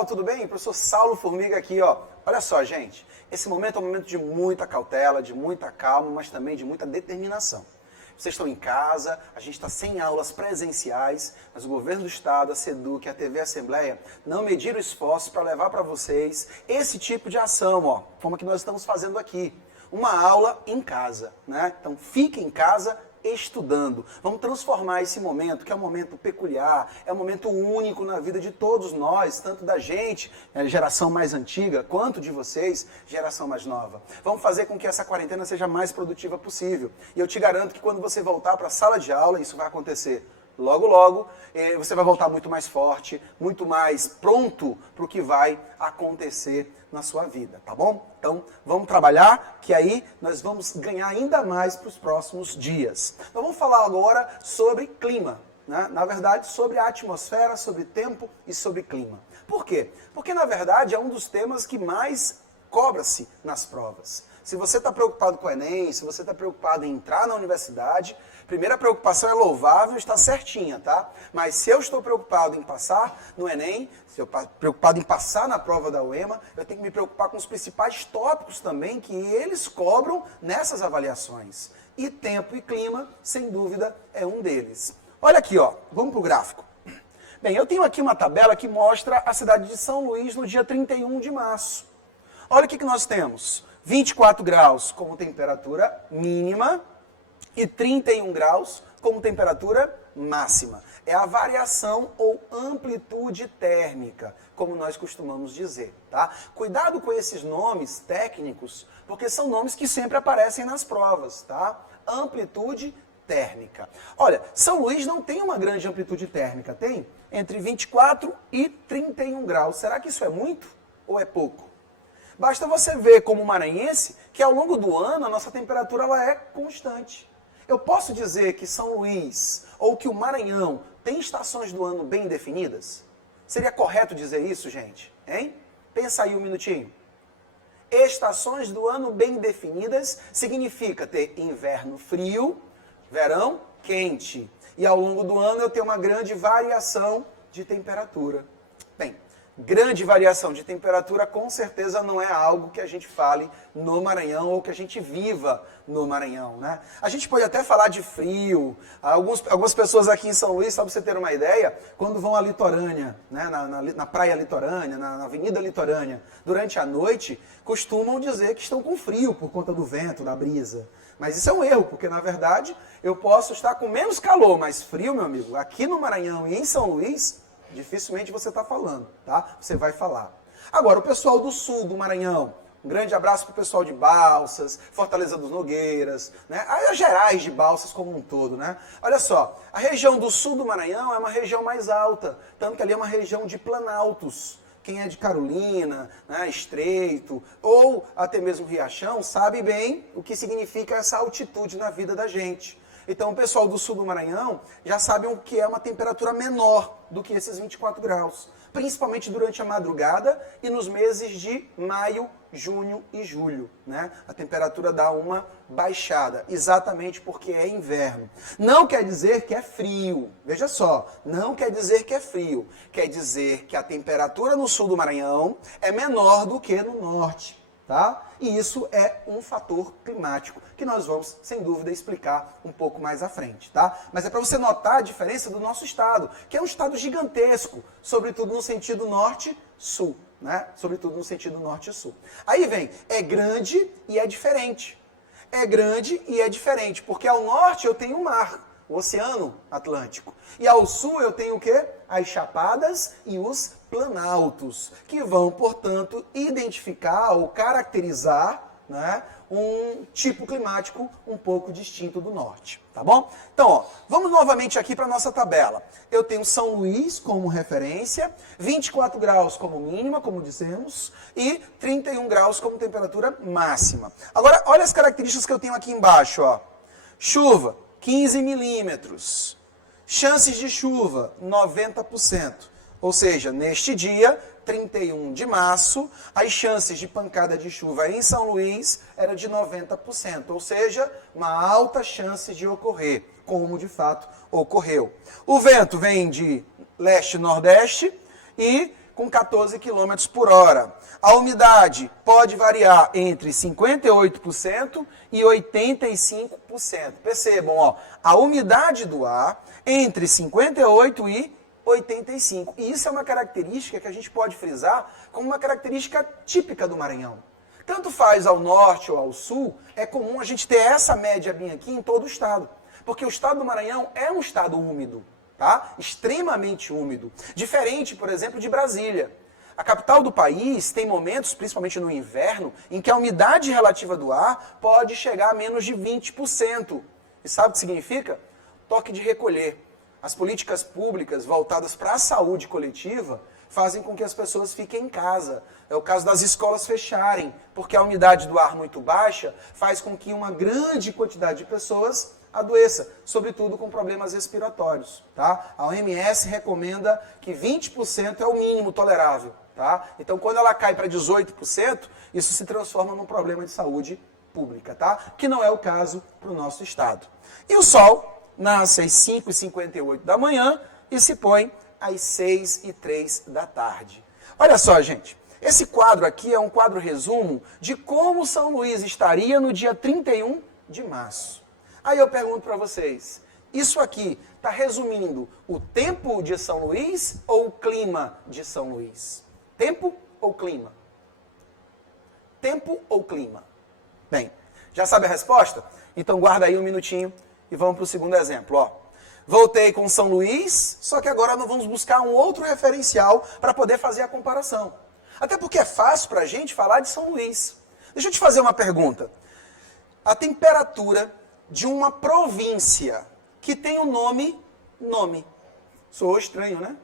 pessoal, tudo bem? Professor Saulo Formiga aqui, ó. Olha só, gente, esse momento é um momento de muita cautela, de muita calma, mas também de muita determinação. Vocês estão em casa, a gente está sem aulas presenciais, mas o governo do estado, a SEDUC, a TV Assembleia não mediram esforços para levar para vocês esse tipo de ação, ó, como que nós estamos fazendo aqui. Uma aula em casa, né? Então fique em casa estudando. Vamos transformar esse momento, que é um momento peculiar, é um momento único na vida de todos nós, tanto da gente, geração mais antiga, quanto de vocês, geração mais nova. Vamos fazer com que essa quarentena seja mais produtiva possível. E eu te garanto que quando você voltar para a sala de aula, isso vai acontecer logo, logo, você vai voltar muito mais forte, muito mais pronto para o que vai acontecer na sua vida, tá bom? Então, vamos trabalhar, que aí nós vamos ganhar ainda mais para os próximos dias. Então, vamos falar agora sobre clima, né? Na verdade, sobre a atmosfera, sobre tempo e sobre clima. Por quê? Porque, na verdade, é um dos temas que mais cobra-se nas provas. Se você está preocupado com o Enem, se você está preocupado em entrar na universidade, primeira preocupação é louvável, está certinha, tá? Mas se eu estou preocupado em passar no Enem, se eu estou preocupado em passar na prova da UEMA, eu tenho que me preocupar com os principais tópicos também que eles cobram nessas avaliações. E tempo e clima, sem dúvida, é um deles. Olha aqui, ó, vamos para o gráfico. Bem, eu tenho aqui uma tabela que mostra a cidade de São Luís no dia 31 de março. Olha o que nós temos. 24 graus como temperatura mínima e 31 graus como temperatura máxima. É a variação ou amplitude térmica, como nós costumamos dizer, tá? Cuidado com esses nomes técnicos, porque são nomes que sempre aparecem nas provas, tá? Amplitude térmica. Olha, São Luís não tem uma grande amplitude térmica, tem? Entre 24 e 31 graus. Será que isso é muito ou é pouco? Basta você ver como maranhense que ao longo do ano a nossa temperatura ela é constante. Eu posso dizer que São Luís ou que o Maranhão tem estações do ano bem definidas? Seria correto dizer isso, gente? Hein? Pensa aí um minutinho. Estações do ano bem definidas significa ter inverno frio, verão quente. E ao longo do ano eu tenho uma grande variação de temperatura. Bem, grande variação de temperatura com certeza não é algo que a gente fale no Maranhão ou que a gente viva no Maranhão, né? A gente pode até falar de frio. Algumas pessoas aqui em São Luís, só para você ter uma ideia, quando vão à litorânea, né? na praia litorânea, na avenida litorânea, durante a noite, costumam dizer que estão com frio por conta do vento, da brisa. Mas isso é um erro, porque na verdade eu posso estar com menos calor, mas frio, meu amigo, aqui no Maranhão e em São Luís, dificilmente você está falando, tá? Você vai falar. Agora, o pessoal do sul do Maranhão, um grande abraço para o pessoal de Balsas, Fortaleza dos Nogueiras, né? As Gerais de Balsas como um todo, né? Olha só, a região do sul do Maranhão é uma região mais alta, tanto que ali é uma região de planaltos. Quem é de Carolina, né, Estreito, ou até mesmo Riachão, sabe bem o que significa essa altitude na vida da gente. Então, o pessoal do sul do Maranhão já sabe o que é uma temperatura menor do que esses 24 graus. Principalmente durante a madrugada e nos meses de maio, junho e julho, né? A temperatura dá uma baixada, exatamente porque é inverno. Não quer dizer que é frio, veja só, não quer dizer que é frio. Quer dizer que a temperatura no sul do Maranhão é menor do que no norte. Tá? E isso é um fator climático que nós vamos, sem dúvida, explicar um pouco mais à frente. Tá? Mas é para você notar a diferença do nosso estado, que é um estado gigantesco, sobretudo no sentido norte-sul. Né? Sobretudo no sentido norte-sul. Aí vem, é grande e é diferente. É grande e é diferente, porque ao norte eu tenho o mar, o Oceano Atlântico. E ao sul eu tenho o quê? As chapadas e os planaltos, que vão, portanto, identificar ou caracterizar, né, um tipo climático um pouco distinto do norte, tá bom? Então, ó, vamos novamente aqui para a nossa tabela. Eu tenho São Luís como referência, 24 graus como mínima, como dissemos, e 31 graus como temperatura máxima. Agora, olha as características que eu tenho aqui embaixo, ó. Chuva, 15 milímetros. Chances de chuva, 90%. Ou seja, neste dia, 31 de março, as chances de pancada de chuva em São Luís era de 90%. Ou seja, uma alta chance de ocorrer, como de fato ocorreu. O vento vem de leste-nordeste e com 14 km por hora. A umidade pode variar entre 58% e 85%. Percebam, ó, a umidade do ar entre 58% e 85%. E isso é uma característica que a gente pode frisar como uma característica típica do Maranhão. Tanto faz ao norte ou ao sul, é comum a gente ter essa média bem aqui em todo o estado. Porque o estado do Maranhão é um estado úmido, tá? Extremamente úmido. Diferente, por exemplo, de Brasília. A capital do país tem momentos, principalmente no inverno, em que a umidade relativa do ar pode chegar a menos de 20%. E sabe o que significa? Toque de recolher. As políticas públicas voltadas para a saúde coletiva fazem com que as pessoas fiquem em casa. É o caso das escolas fecharem, porque a umidade do ar muito baixa faz com que uma grande quantidade de pessoas adoeça, sobretudo com problemas respiratórios. Tá? A OMS recomenda que 20% é o mínimo tolerável. Tá? Então, quando ela cai para 18%, isso se transforma num problema de saúde pública, tá? Que não é o caso para o nosso estado. E o sol nasce às 5h58 da manhã e se põe às 6h03 da tarde. Olha só, gente, esse quadro aqui é um quadro resumo de como São Luís estaria no dia 31 de março. Aí eu pergunto para vocês, isso aqui está resumindo o tempo de São Luís ou o clima de São Luís? Tempo ou clima? Tempo ou clima? Bem, já sabe a resposta? Então guarda aí um minutinho e vamos para o segundo exemplo. Ó. Voltei com São Luís, só que agora nós vamos buscar um outro referencial para poder fazer a comparação. Até porque é fácil para a gente falar de São Luís. Deixa eu te fazer uma pergunta. A temperatura de uma província que tem o nome. Soou estranho, né?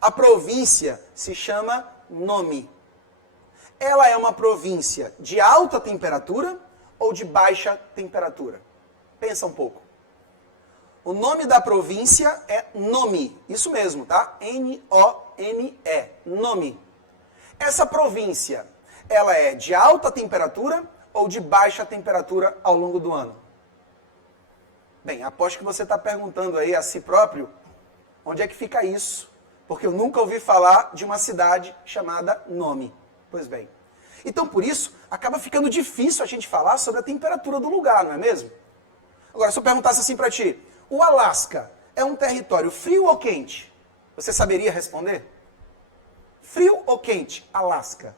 A província se chama Nome. Ela é uma província de alta temperatura ou de baixa temperatura? Pensa um pouco. O nome da província é Nome. Isso mesmo, tá? N-O-M-E. Nome. Essa província, ela é de alta temperatura ou de baixa temperatura ao longo do ano? Bem, aposto que você está perguntando aí a si próprio, onde é que fica isso? Porque eu nunca ouvi falar de uma cidade chamada Nome. Pois bem. Então, por isso, acaba ficando difícil a gente falar sobre a temperatura do lugar, não é mesmo? Agora, se eu perguntasse assim para ti, o Alasca é um território frio ou quente? Você saberia responder? Frio ou quente, Alasca?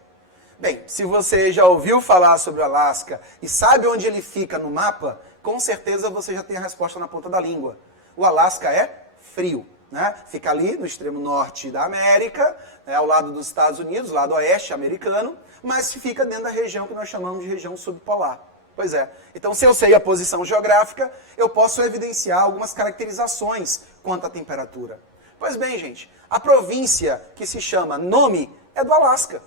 Bem, se você já ouviu falar sobre o Alasca e sabe onde ele fica no mapa, com certeza você já tem a resposta na ponta da língua. O Alasca é frio, né? Fica ali no extremo norte da América, né, ao lado dos Estados Unidos, lado oeste americano, mas fica dentro da região que nós chamamos de região subpolar. Pois é. Então, se eu sei a posição geográfica, eu posso evidenciar algumas caracterizações quanto à temperatura. Pois bem, gente, a província que se chama Nome é do Alasca.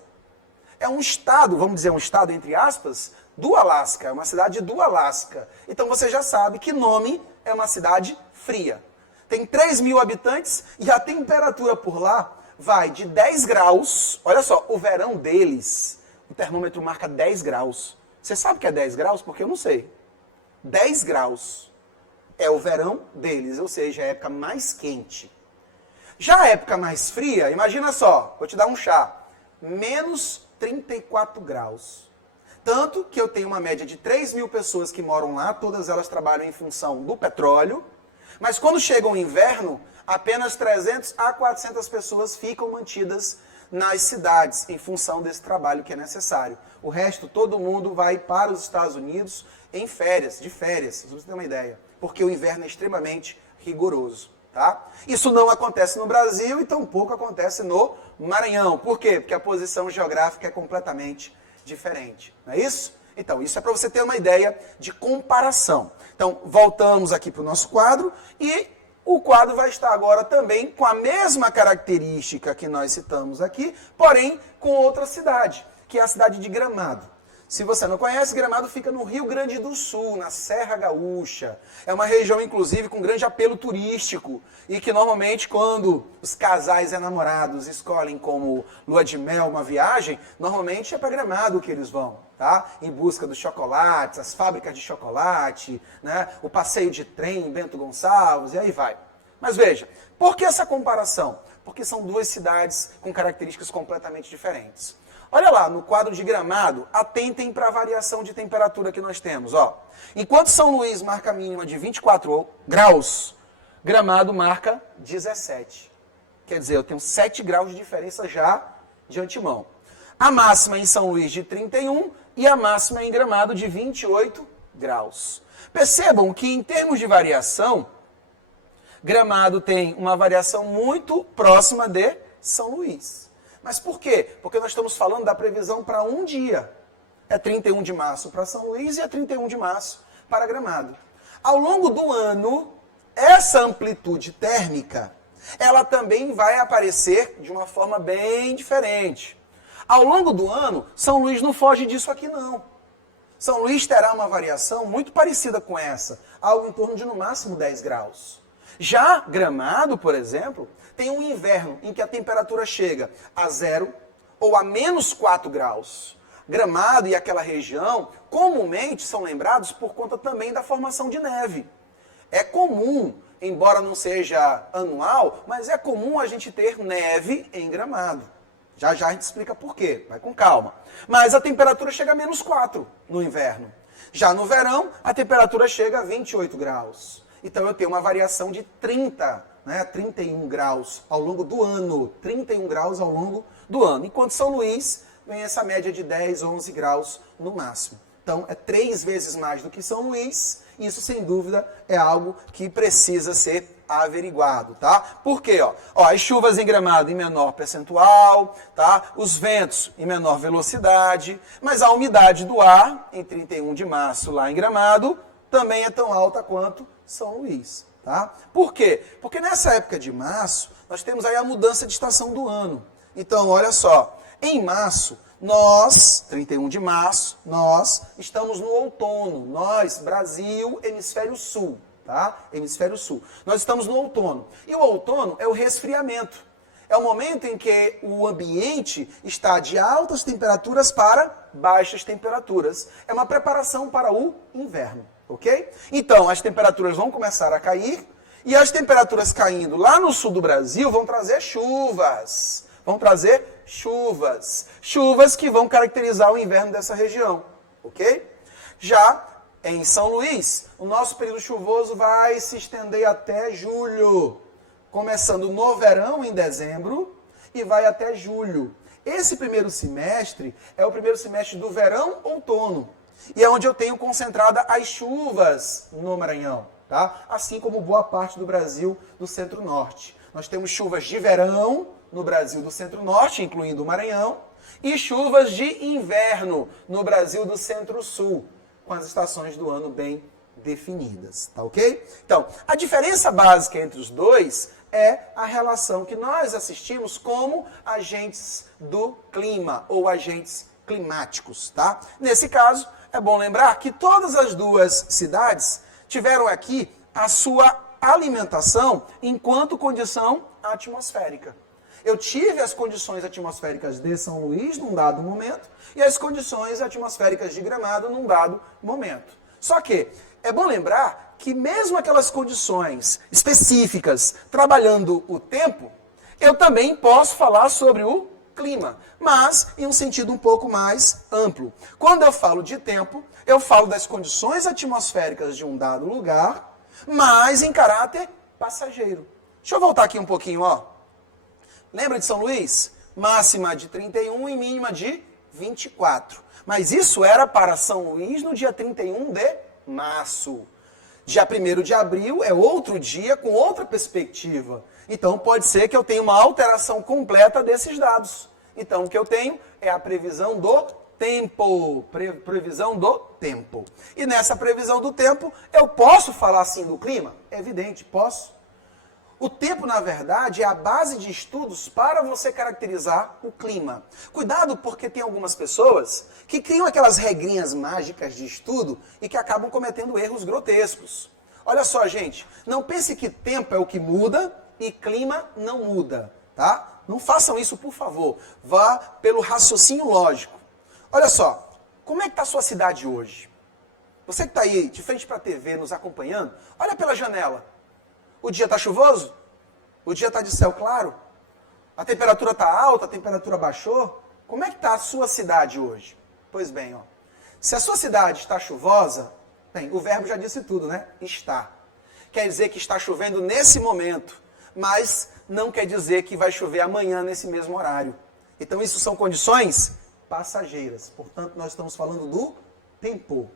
É um estado, vamos dizer um estado entre aspas, do Alasca. É uma cidade do Alasca. Então, você já sabe que Nome é uma cidade fria. Tem 3.000 habitantes e a temperatura por lá vai de 10 graus. Olha só, o verão deles, o termômetro marca 10 graus. Você sabe o que é 10 graus? Porque eu não sei. 10 graus é o verão deles, ou seja, é a época mais quente. Já a época mais fria, imagina só, vou te dar um chá, menos 34 graus. Tanto que eu tenho uma média de 3.000 pessoas que moram lá, todas elas trabalham em função do petróleo, mas quando chega o inverno, apenas 300 a 400 pessoas ficam mantidas nas cidades, em função desse trabalho que é necessário. O resto, todo mundo vai para os Estados Unidos em férias, de férias, se você ter uma ideia. Porque o inverno é extremamente rigoroso, tá? Isso não acontece no Brasil e tampouco acontece no Maranhão. Por quê? Porque a posição geográfica é completamente diferente. Não é isso? Então, isso é para você ter uma ideia de comparação. Então, voltamos aqui para o nosso quadro e o quadro vai estar agora também com a mesma característica que nós citamos aqui, porém com outra cidade, que é a cidade de Gramado. Se você não conhece, Gramado fica no Rio Grande do Sul, na Serra Gaúcha. É uma região, inclusive, com grande apelo turístico e que normalmente, quando os casais enamorados escolhem como lua de mel uma viagem, normalmente é para Gramado que eles vão, tá? Em busca dos chocolates, as fábricas de chocolate, né? O passeio de trem em Bento Gonçalves, e aí vai. Mas veja, por que essa comparação? porque são duas cidades com características completamente diferentes. Olha lá, no quadro de Gramado, atentem para a variação de temperatura que nós temos. Ó. Enquanto São Luís marca a mínima de 24 graus, Gramado marca 17. Quer dizer, eu tenho 7 graus de diferença já de antemão. A máxima em São Luís de 31 e a máxima em Gramado de 28 graus. Percebam que em termos de variação, Gramado tem uma variação muito próxima de São Luís. Mas por quê? Porque nós estamos falando da previsão para um dia. É 31 de março para São Luís e é 31 de março para Gramado. Ao longo do ano, essa amplitude térmica, ela também vai aparecer de uma forma bem diferente. Ao longo do ano, São Luís não foge disso aqui não. São Luís terá uma variação muito parecida com essa, algo em torno de no máximo 10 graus. Já Gramado, por exemplo, tem um inverno em que a temperatura chega a 0 ou a menos 4 graus. Gramado e aquela região comumente são lembrados por conta também da formação de neve. É comum, embora não seja anual, mas é comum a gente ter neve em Gramado. Já já a gente explica por quê, vai com calma. Mas a temperatura chega a menos 4 no inverno. Já no verão, a temperatura chega a 28 graus. Então eu tenho uma variação de 31 graus ao longo do ano. 31 graus ao longo do ano. Enquanto São Luís vem essa média de 10, 11 graus no máximo. Então é 3 vezes mais do que São Luís. Isso, sem dúvida, é algo que precisa ser averiguado, tá? Por quê? As chuvas em Gramado em menor percentual, tá? Os ventos em menor velocidade, mas a umidade do ar em 31 de março lá em Gramado também é tão alta quanto São Luís, tá? Por quê? Porque nessa época de março, nós temos aí a mudança de estação do ano. Então, olha só, em março, 31 de março, nós estamos no outono. Nós, Brasil, hemisfério sul, tá? Hemisfério sul. Nós estamos no outono. E o outono é o resfriamento. É o momento em que o ambiente está de altas temperaturas para baixas temperaturas. É uma preparação para o inverno, ok? Então, as temperaturas vão começar a cair e as temperaturas caindo lá no sul do Brasil vão trazer chuvas. Chuvas que vão caracterizar o inverno dessa região, ok? Já em São Luís, o nosso período chuvoso vai se estender até julho, começando no verão, em dezembro, e vai até julho. Esse primeiro semestre é o primeiro semestre do verão-outono, e é onde eu tenho concentrada as chuvas no Maranhão, tá? Assim como boa parte do Brasil do centro-norte. Nós temos chuvas de verão no Brasil do centro-norte, incluindo o Maranhão, e chuvas de inverno no Brasil do centro-sul, com as estações do ano bem definidas, tá ok? Então, a diferença básica entre os dois é a relação que nós assistimos como agentes do clima, ou agentes climáticos, tá? Nesse caso, é bom lembrar que todas as duas cidades tiveram aqui a sua alimentação enquanto condição atmosférica. Eu tive as condições atmosféricas de São Luís num dado momento e as condições atmosféricas de Gramado num dado momento. Só que é bom lembrar que mesmo aquelas condições específicas trabalhando o tempo, eu também posso falar sobre o clima, mas em um sentido um pouco mais amplo. Quando eu falo de tempo, eu falo das condições atmosféricas de um dado lugar, mas em caráter passageiro. Deixa eu voltar aqui um pouquinho, Lembra de São Luís? Máxima de 31 e mínima de 24. Mas isso era para São Luís no dia 31 de março. Dia 1º de abril é outro dia com outra perspectiva. Então pode ser que eu tenha uma alteração completa desses dados. Então o que eu tenho é a previsão do tempo. Previsão do tempo. E nessa previsão do tempo, eu posso falar assim do clima? É evidente, posso. O tempo, na verdade, é a base de estudos para você caracterizar o clima. Cuidado, porque tem algumas pessoas que criam aquelas regrinhas mágicas de estudo e que acabam cometendo erros grotescos. Olha só, gente, não pense que tempo é o que muda e clima não muda, tá? Não façam isso, por favor. Vá pelo raciocínio lógico. Olha só, como é que está a sua cidade hoje? Você que está aí de frente para a TV nos acompanhando, olha pela janela. O dia está chuvoso? O dia está de céu claro? A temperatura está alta, a temperatura baixou? Como é que está a sua cidade hoje? Pois bem, ó, se a sua cidade está chuvosa, bem, o verbo já disse tudo, né? Está. Quer dizer que está chovendo nesse momento, mas não quer dizer que vai chover amanhã nesse mesmo horário. Então isso são condições passageiras. Portanto, nós estamos falando do tempo.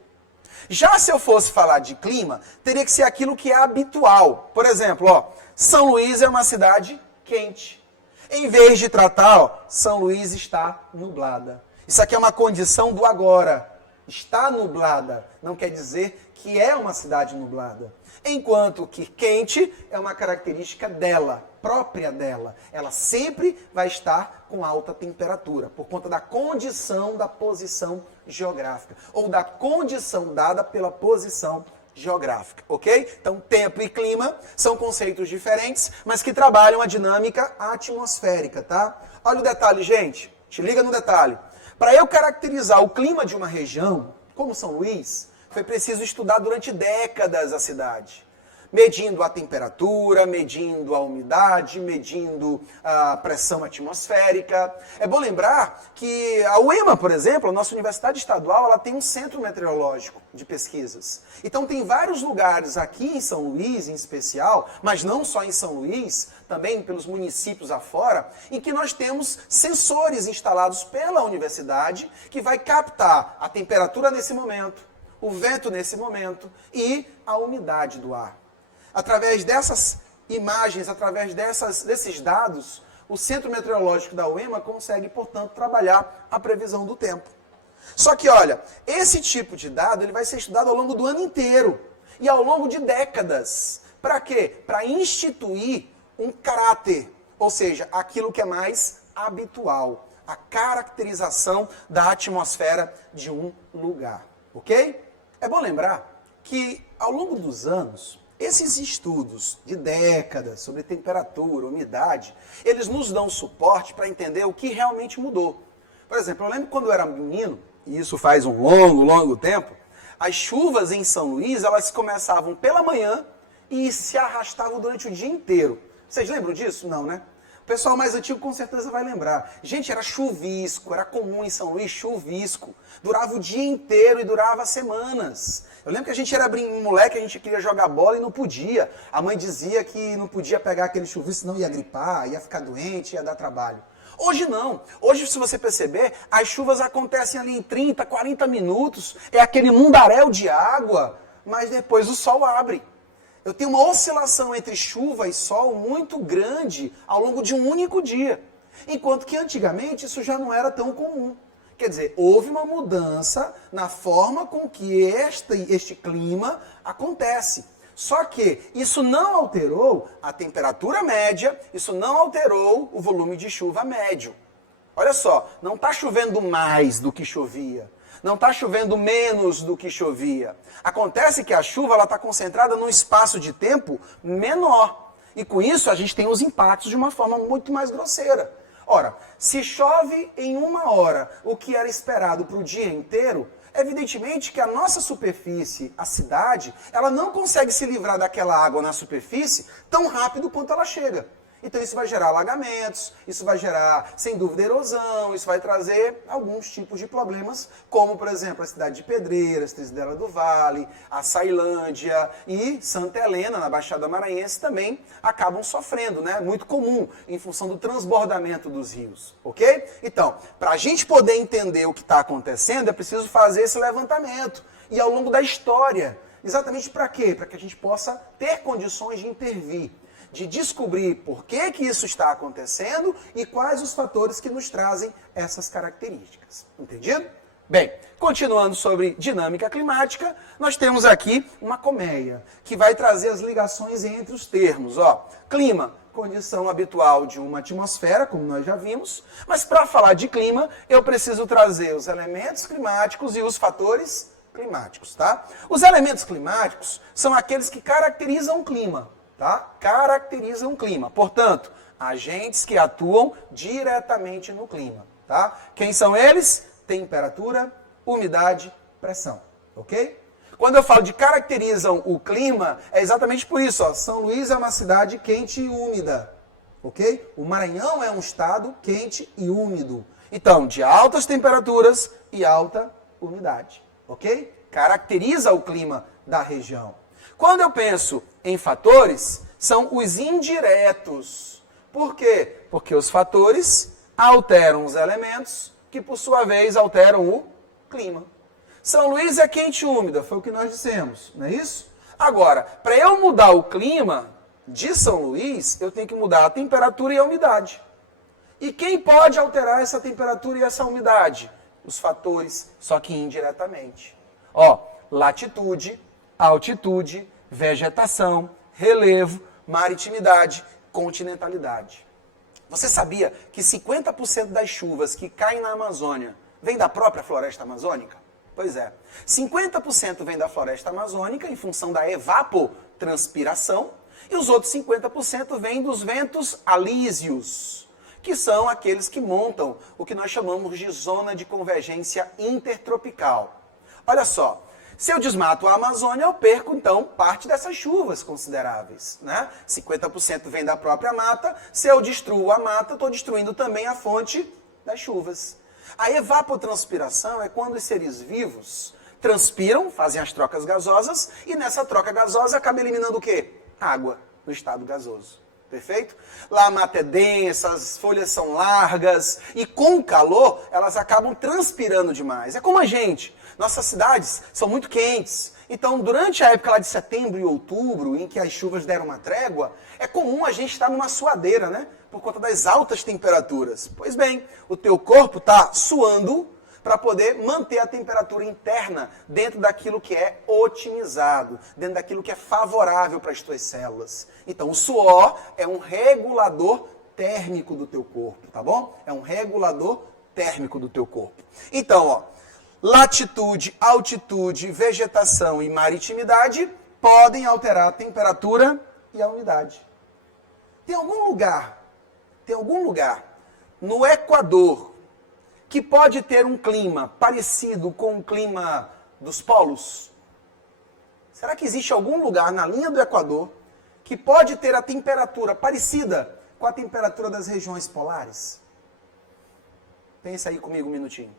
Já se eu fosse falar de clima, teria que ser aquilo que é habitual. Por exemplo, ó, São Luís é uma cidade quente. Em vez de tratar, ó, São Luís está nublada. Isso aqui é uma condição do agora. Está nublada não quer dizer que é uma cidade nublada. Enquanto que quente é uma característica dela, própria dela. Ela sempre vai estar com alta temperatura, por conta da condição da posição geográfica, ou da condição dada pela posição geográfica, ok? Então, tempo e clima são conceitos diferentes, mas que trabalham a dinâmica atmosférica, tá? Olha o detalhe, gente. Te liga no detalhe. Para eu caracterizar o clima de uma região, como São Luís, foi preciso estudar durante décadas a cidade. Medindo a temperatura, medindo a umidade, medindo a pressão atmosférica. É bom lembrar que a UEMA, por exemplo, a nossa universidade estadual, ela tem um centro meteorológico de pesquisas. Então tem vários lugares aqui em São Luís, em especial, mas não só em São Luís, também pelos municípios afora, em que nós temos sensores instalados pela universidade que vai captar a temperatura nesse momento, o vento nesse momento e a umidade do ar. Através dessas imagens, através desses dados, o Centro Meteorológico da UEMA consegue, portanto, trabalhar a previsão do tempo. Só que, olha, esse tipo de dado ele vai ser estudado ao longo do ano inteiro e ao longo de décadas. Para quê? Para instituir um caráter, ou seja, aquilo que é mais habitual, a caracterização da atmosfera de um lugar, ok? É bom lembrar que, ao longo dos anos, esses estudos de décadas sobre temperatura, umidade, eles nos dão suporte para entender o que realmente mudou. Por exemplo, eu lembro quando eu era menino, e isso faz um longo tempo, as chuvas em São Luís, elas começavam pela manhã e se arrastavam durante o dia inteiro. Vocês lembram disso? Não, né? O pessoal mais antigo com certeza vai lembrar. Gente, era chuvisco, era comum em São Luís chuvisco. Durava o dia inteiro e durava semanas. Eu lembro que a gente era moleque, a gente queria jogar bola e não podia. A mãe dizia que não podia pegar aquele chuvisco, senão ia gripar, ia ficar doente, ia dar trabalho. Hoje não. Hoje, se você perceber, as chuvas acontecem ali em 30, 40 minutos. É aquele mundaréu de água, mas depois o sol abre. Eu tenho uma oscilação entre chuva e sol muito grande ao longo de um único dia. Enquanto que antigamente isso já não era tão comum. Quer dizer, houve uma mudança na forma com que este clima acontece. Só que isso não alterou a temperatura média, isso não alterou o volume de chuva médio. Olha só, não está chovendo mais do que chovia. Não está chovendo menos do que chovia. Acontece que a chuva está concentrada num espaço de tempo menor. E com isso a gente tem os impactos de uma forma muito mais grosseira. Ora, se chove em uma hora o que era esperado para o dia inteiro, evidentemente que a nossa superfície, a cidade, ela não consegue se livrar daquela água na superfície tão rápido quanto ela chega. Então isso vai gerar alagamentos, isso vai gerar, sem dúvida, erosão, isso vai trazer alguns tipos de problemas, como, por exemplo, a cidade de Pedreiras, Trizidela do Vale, a Sailândia e Santa Helena, na Baixada Maranhense, também acabam sofrendo, né? Muito comum, em função do transbordamento dos rios, ok? Então, para a gente poder entender o que está acontecendo, é preciso fazer esse levantamento. E ao longo da história, exatamente para quê? Para que a gente possa ter condições de intervir, de descobrir por que isso está acontecendo e quais os fatores que nos trazem essas características. Entendido? Bem, continuando sobre dinâmica climática, nós temos aqui uma colmeia, que vai trazer as ligações entre os termos. Ó, clima, condição habitual de uma atmosfera, como nós já vimos, mas para falar de clima, eu preciso trazer os elementos climáticos e os fatores climáticos, tá? Os elementos climáticos são aqueles que caracterizam o clima. Tá? Caracterizam o clima. Portanto, agentes que atuam diretamente no clima. Tá? Quem são eles? Temperatura, umidade, pressão. Ok? Quando eu falo de caracterizam o clima, é exatamente por isso. Ó. São Luís é uma cidade quente e úmida. ok? O Maranhão é um estado quente e úmido. Então, de altas temperaturas e alta umidade, ok? Caracteriza o clima da região. Quando eu penso em fatores, são os indiretos. Por quê? Porque os fatores alteram os elementos, que por sua vez alteram o clima. São Luís é quente e úmida, foi o que nós dissemos, não é isso? Agora, para eu mudar o clima de São Luís, eu tenho que mudar a temperatura e a umidade. E quem pode alterar essa temperatura e essa umidade? Os fatores, só que indiretamente. Ó, latitude, altitude, vegetação, relevo, maritimidade, continentalidade. Você sabia que 50% das chuvas que caem na Amazônia vem da própria floresta amazônica? Pois é. 50% vem da floresta amazônica em função da evapotranspiração e os outros 50% vêm dos ventos alísios, que são aqueles que montam o que nós chamamos de zona de convergência intertropical. Olha só, se eu desmato a Amazônia, eu perco, então, parte dessas chuvas consideráveis, né? 50% vem da própria mata. Se eu destruo a mata, estou destruindo também a fonte das chuvas. A evapotranspiração é quando os seres vivos transpiram, fazem as trocas gasosas, e nessa troca gasosa acaba eliminando o quê? Água no estado gasoso. Perfeito? Lá a mata é densa, as folhas são largas, e com o calor elas acabam transpirando demais. É como a gente. Nossas cidades são muito quentes. Então, durante a época lá de setembro e outubro, em que as chuvas deram uma trégua, é comum a gente estar numa suadeira, né? Por conta das altas temperaturas. Pois bem, o teu corpo está suando para poder manter a temperatura interna dentro daquilo que é otimizado, dentro daquilo que é favorável para as tuas células. Então, o suor é um regulador térmico do teu corpo, tá bom? É um regulador térmico do teu corpo. Então, ó, latitude, altitude, vegetação e maritimidade podem alterar a temperatura e a umidade. Tem algum lugar no Equador que pode ter um clima parecido com o clima dos polos? Será que existe algum lugar na linha do Equador que pode ter a temperatura parecida com a temperatura das regiões polares? Pensa aí comigo um minutinho.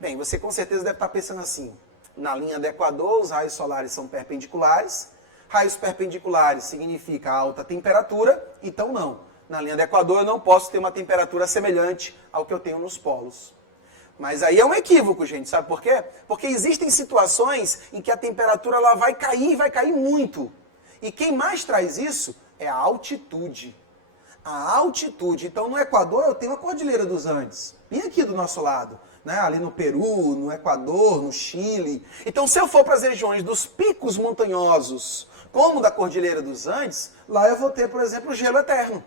Bem, você com certeza deve estar pensando assim, na linha do Equador os raios solares são perpendiculares, raios perpendiculares significa alta temperatura, então não. Na linha do Equador eu não posso ter uma temperatura semelhante ao que eu tenho nos polos. Mas aí é um equívoco, gente, sabe por quê? Porque existem situações em que a temperatura ela vai cair muito. E quem mais traz isso é a altitude. A altitude. Então no Equador eu tenho a Cordilheira dos Andes, bem aqui do nosso lado. Né? Ali no Peru, no Equador, no Chile. Então se eu for para as regiões dos picos montanhosos, como da Cordilheira dos Andes, lá eu vou ter, por exemplo, gelo eterno.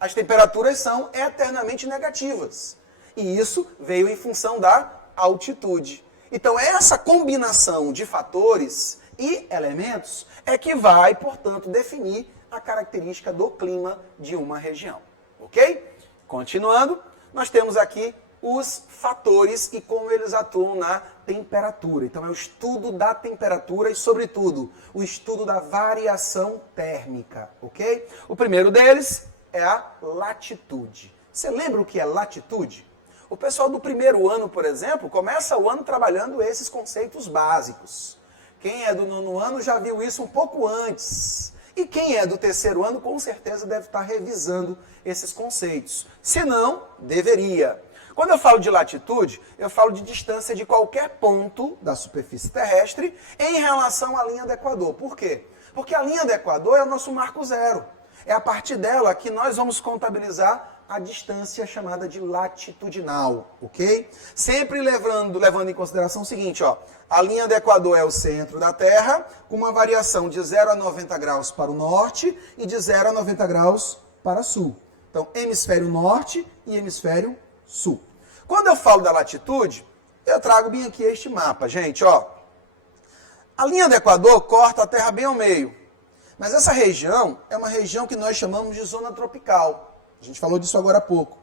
As temperaturas são eternamente negativas. E isso veio em função da altitude. Então, essa combinação de fatores e elementos é que vai, portanto, definir a característica do clima de uma região. Ok? Continuando, nós temos aqui os fatores e como eles atuam na temperatura. Então, é o estudo da temperatura e, sobretudo, o estudo da variação térmica. Ok? O primeiro deles é a latitude. Você lembra o que é latitude? O pessoal do primeiro ano, por exemplo, começa o ano trabalhando esses conceitos básicos. Quem é do nono ano já viu isso um pouco antes. E quem é do terceiro ano, com certeza, deve estar revisando esses conceitos. Se não, deveria. Quando eu falo de latitude, eu falo de distância de qualquer ponto da superfície terrestre em relação à linha do Equador. Por quê? Porque a linha do Equador é o nosso marco zero. É a partir dela que nós vamos contabilizar a distância chamada de latitudinal, ok? Sempre levando em consideração o seguinte, ó, a linha do Equador é o centro da Terra, com uma variação de 0 a 90 graus para o norte e de 0 a 90 graus para o sul. Então, hemisfério norte e hemisfério sul. Quando eu falo da latitude, eu trago bem aqui este mapa, gente, ó. A linha do Equador corta a Terra bem ao meio. Mas essa região é uma região que nós chamamos de zona tropical. A gente falou disso agora há pouco.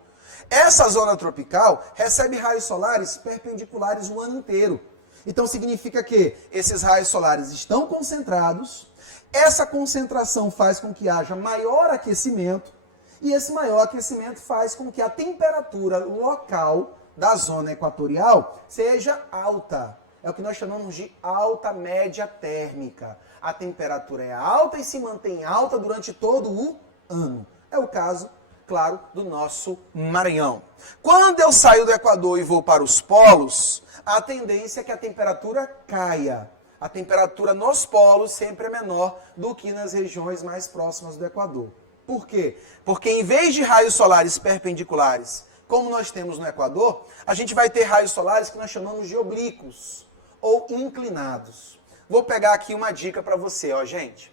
Essa zona tropical recebe raios solares perpendiculares o ano inteiro. Então significa que esses raios solares estão concentrados, essa concentração faz com que haja maior aquecimento, e esse maior aquecimento faz com que a temperatura local da zona equatorial seja alta. É o que nós chamamos de alta média térmica. A temperatura é alta e se mantém alta durante todo o ano. É o caso, claro, do nosso Maranhão. Quando eu saio do Equador e vou para os polos, a tendência é que a temperatura caia. A temperatura nos polos sempre é menor do que nas regiões mais próximas do Equador. Por quê? Porque em vez de raios solares perpendiculares, como nós temos no Equador, a gente vai ter raios solares que nós chamamos de oblíquos ou inclinados. Vou pegar aqui uma dica para você, ó, gente.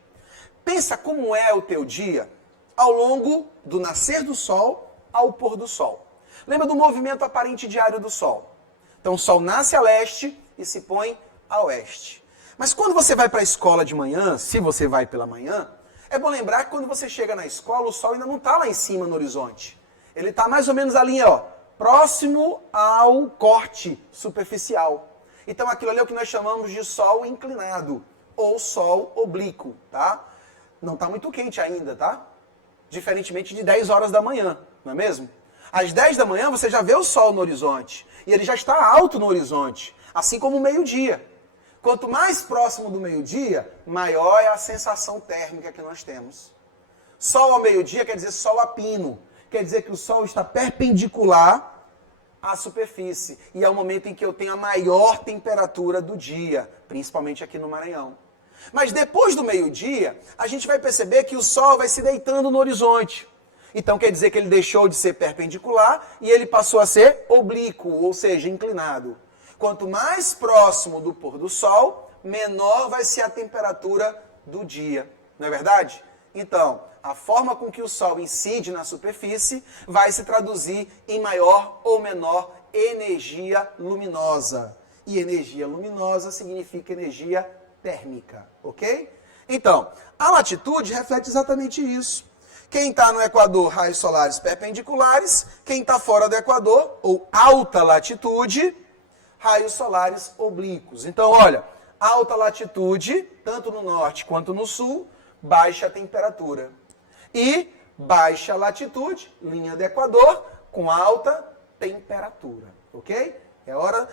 Pensa como é o teu dia ao longo do nascer do sol ao pôr do sol. Lembra do movimento aparente diário do sol? Então o sol nasce a leste e se põe a oeste. Mas quando você vai para a escola de manhã, se você vai pela manhã, é bom lembrar que quando você chega na escola, o sol ainda não está lá em cima no horizonte. Ele está mais ou menos ali, ó, próximo ao corte superficial. Então aquilo ali é o que nós chamamos de sol inclinado ou sol oblíquo, tá? Não está muito quente ainda, tá? Diferentemente de 10 horas da manhã, não é mesmo? Às 10 da manhã você já vê o sol no horizonte e ele já está alto no horizonte, assim como o meio-dia. Quanto mais próximo do meio-dia, maior é a sensação térmica que nós temos. Sol ao meio-dia quer dizer sol a pino. Quer dizer que o sol está perpendicular à superfície. E é o momento em que eu tenho a maior temperatura do dia, principalmente aqui no Maranhão. Mas depois do meio-dia, a gente vai perceber que o sol vai se deitando no horizonte. Então quer dizer que ele deixou de ser perpendicular e ele passou a ser oblíquo, ou seja, inclinado. Quanto mais próximo do pôr do sol, menor vai ser a temperatura do dia. Não é verdade? Então, a forma com que o sol incide na superfície vai se traduzir em maior ou menor energia luminosa. E energia luminosa significa energia térmica, ok? Então, a latitude reflete exatamente isso. Quem está no Equador, raios solares perpendiculares. Quem está fora do Equador, ou alta latitude, raios solares oblíquos. Então, olha, alta latitude, tanto no norte quanto no sul, baixa temperatura. E baixa latitude, linha do Equador, com alta temperatura, ok? É hora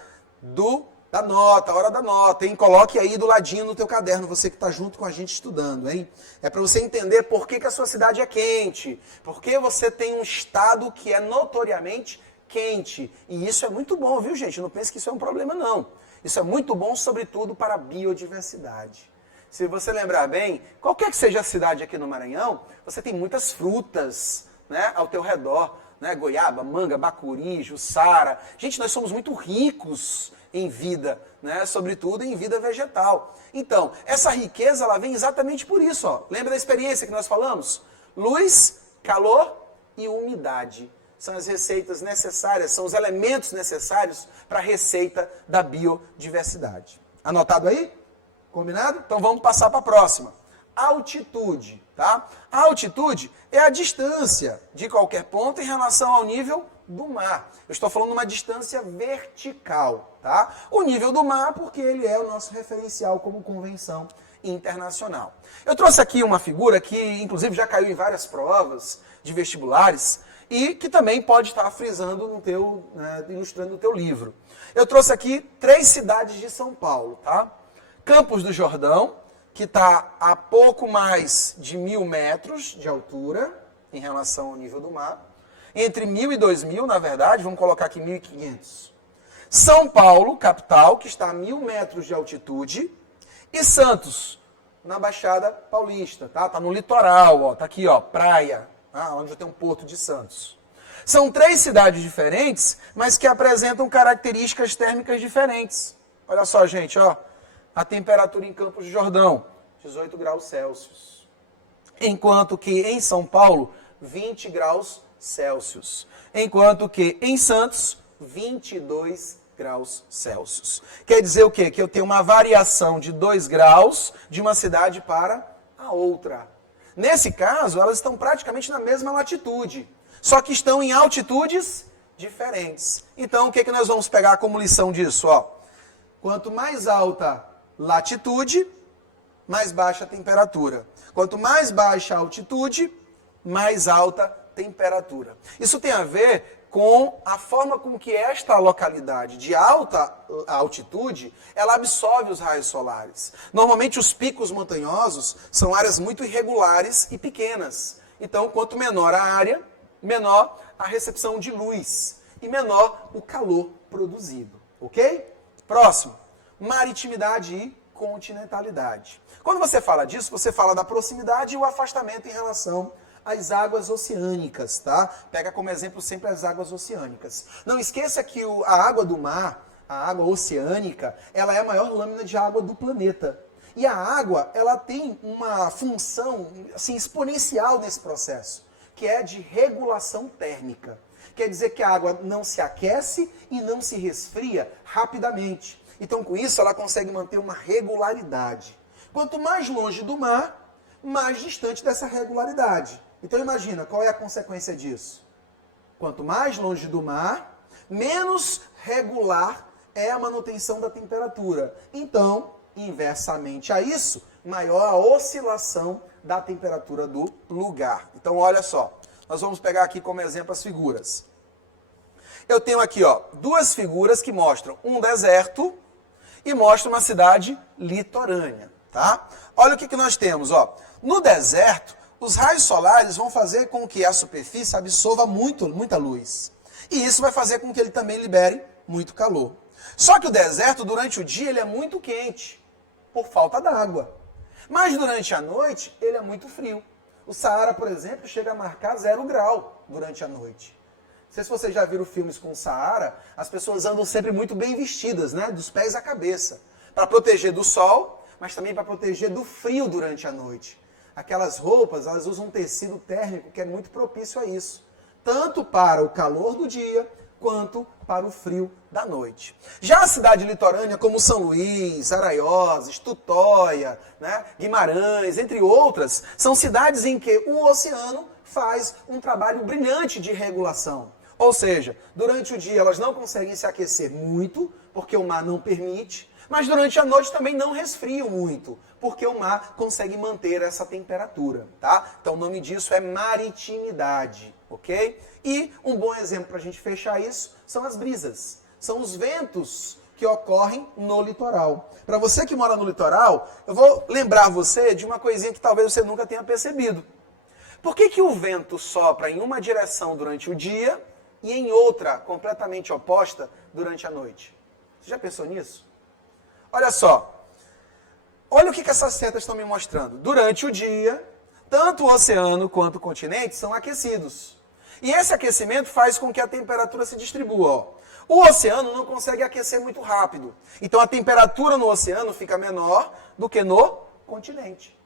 da nota, hein? Coloque aí do ladinho no teu caderno, você que está junto com a gente estudando, hein? É para você entender por que a sua cidade é quente, porque você tem um estado que é notoriamente quente. E isso é muito bom, viu, gente? Não pense que isso é um problema, não. Isso é muito bom, sobretudo, para a biodiversidade. Se você lembrar bem, qualquer que seja a cidade aqui no Maranhão, você tem muitas frutas, né, ao teu redor, né? Goiaba, manga, bacuri, jussara. Gente, nós somos muito ricos em vida, né? Sobretudo em vida vegetal. Então, essa riqueza ela vem exatamente por isso. Ó. Lembra da experiência que nós falamos? Luz, calor e umidade. São as receitas necessárias, são os elementos necessários para a receita da biodiversidade. Anotado aí? Combinado? Então vamos passar para a próxima. Altitude, tá? A altitude é a distância de qualquer ponto em relação ao nível do mar. Eu estou falando de uma distância vertical, tá? O nível do mar, porque ele é o nosso referencial como convenção internacional. Eu trouxe aqui uma figura que, inclusive, já caiu em várias provas de vestibulares e que também pode estar frisando no teu, né, ilustrando no teu livro. Eu trouxe aqui 3 cidades de São Paulo, tá? Campos do Jordão, que está a pouco mais de 1.000 metros de altura em relação ao nível do mar. Entre 1.000 e 2.000, na verdade, vamos colocar aqui 1.500. São Paulo, capital, que está a 1.000 metros de altitude. E Santos, na Baixada Paulista, tá? Está no litoral, ó, tá aqui, ó, praia, tá? Onde tem um porto de Santos. São 3 cidades diferentes, mas que apresentam características térmicas diferentes. Olha só, gente, ó. A temperatura em Campos do Jordão, 18 graus Celsius. Enquanto que em São Paulo, 20 graus Celsius. Enquanto que em Santos, 22 graus Celsius. Quer dizer o quê? Que eu tenho uma variação de 2 graus de uma cidade para a outra. Nesse caso, elas estão praticamente na mesma latitude, só que estão em altitudes diferentes. Então, o que nós vamos pegar como lição disso? Ó? Quanto mais alta latitude, mais baixa a temperatura. Quanto mais baixa a altitude, mais alta temperatura. Isso tem a ver com a forma com que esta localidade de alta altitude, ela absorve os raios solares. Normalmente os picos montanhosos são áreas muito irregulares e pequenas. Então, quanto menor a área, menor a recepção de luz e menor o calor produzido. Ok? Próximo, maritimidade e continentalidade. Quando você fala disso, você fala da proximidade e o afastamento em relação às águas oceânicas, tá? Pega como exemplo sempre as águas oceânicas. Não esqueça que a água do mar, a água oceânica, ela é a maior lâmina de água do planeta. E a água, ela tem uma função assim, exponencial nesse processo, que é de regulação térmica. Quer dizer que a água não se aquece e não se resfria rapidamente. Então, com isso, ela consegue manter uma regularidade. Quanto mais longe do mar, mais distante dessa regularidade. Então, imagina, qual é a consequência disso? Quanto mais longe do mar, menos regular é a manutenção da temperatura. Então, inversamente a isso, maior a oscilação da temperatura do lugar. Então, olha só, nós vamos pegar aqui como exemplo as figuras. Eu tenho aqui, ó, duas figuras que mostram um deserto e mostram uma cidade litorânea, tá? Olha o que nós temos, ó. No deserto, os raios solares vão fazer com que a superfície absorva muita luz. E isso vai fazer com que ele também libere muito calor. Só que o deserto, durante o dia, ele é muito quente, por falta d'água. Mas durante a noite, ele é muito frio. O Saara, por exemplo, chega a marcar 0 grau durante a noite. Não sei se vocês já viram filmes com o Saara, as pessoas andam sempre muito bem vestidas, né? Dos pés à cabeça. Para proteger do sol, mas também para proteger do frio durante a noite. Aquelas roupas, elas usam um tecido térmico que é muito propício a isso. Tanto para o calor do dia, quanto para o frio da noite. Já a cidade litorânea, como São Luís, Araioses, Tutóia, né, Guimarães, entre outras, são cidades em que o oceano faz um trabalho brilhante de regulação. Ou seja, durante o dia elas não conseguem se aquecer muito, porque o mar não permite, mas durante a noite também não resfriam muito, porque o mar consegue manter essa temperatura, tá? Então o nome disso é maritimidade, ok? E um bom exemplo para a gente fechar isso são as brisas. São os ventos que ocorrem no litoral. Para você que mora no litoral, eu vou lembrar você de uma coisinha que talvez você nunca tenha percebido. Por que o vento sopra em uma direção durante o dia e em outra, completamente oposta, durante a noite? Você já pensou nisso? Olha só. Olha o que essas setas estão me mostrando. Durante o dia, tanto o oceano quanto o continente são aquecidos. E esse aquecimento faz com que a temperatura se distribua. Ó. O oceano não consegue aquecer muito rápido. Então a temperatura no oceano fica menor do que no continente.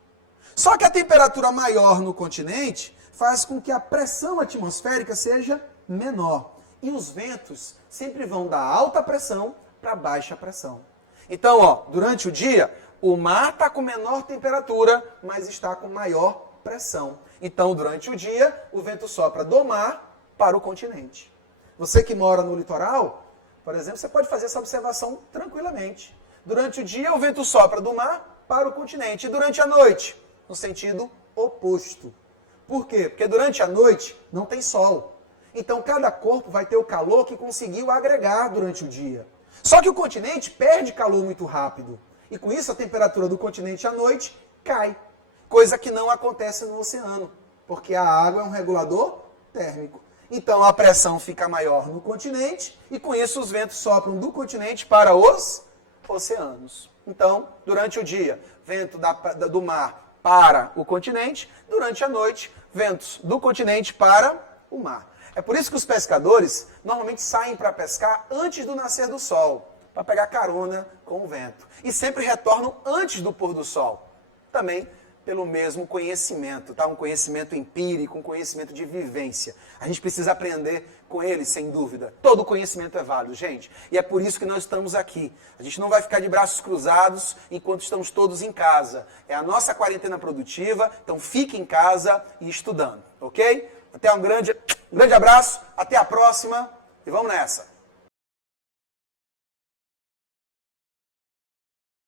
Só que a temperatura maior no continente faz com que a pressão atmosférica seja menor. E os ventos sempre vão da alta pressão para baixa pressão. Então, ó, durante o dia, o mar está com menor temperatura, mas está com maior pressão. Então, durante o dia, o vento sopra do mar para o continente. Você que mora no litoral, por exemplo, você pode fazer essa observação tranquilamente. Durante o dia, o vento sopra do mar para o continente. E durante a noite, no sentido oposto. Por quê? Porque durante a noite não tem sol. Então, cada corpo vai ter o calor que conseguiu agregar durante o dia. Só que o continente perde calor muito rápido. E com isso, a temperatura do continente à noite cai. Coisa que não acontece no oceano, porque a água é um regulador térmico. Então a pressão fica maior no continente e com isso os ventos sopram do continente para os oceanos. Então, durante o dia, vento do mar para o continente, durante a noite, ventos do continente para o mar. É por isso que os pescadores normalmente saem para pescar antes do nascer do sol, para pegar carona com o vento. E sempre retornam antes do pôr do sol. Também pelo mesmo conhecimento, tá? Um conhecimento empírico, um conhecimento de vivência. A gente precisa aprender com eles, sem dúvida. Todo conhecimento é válido, gente. E é por isso que nós estamos aqui. A gente não vai ficar de braços cruzados enquanto estamos todos em casa. É a nossa quarentena produtiva, então fique em casa e estudando, ok? Até um grande abraço, até a próxima e vamos nessa!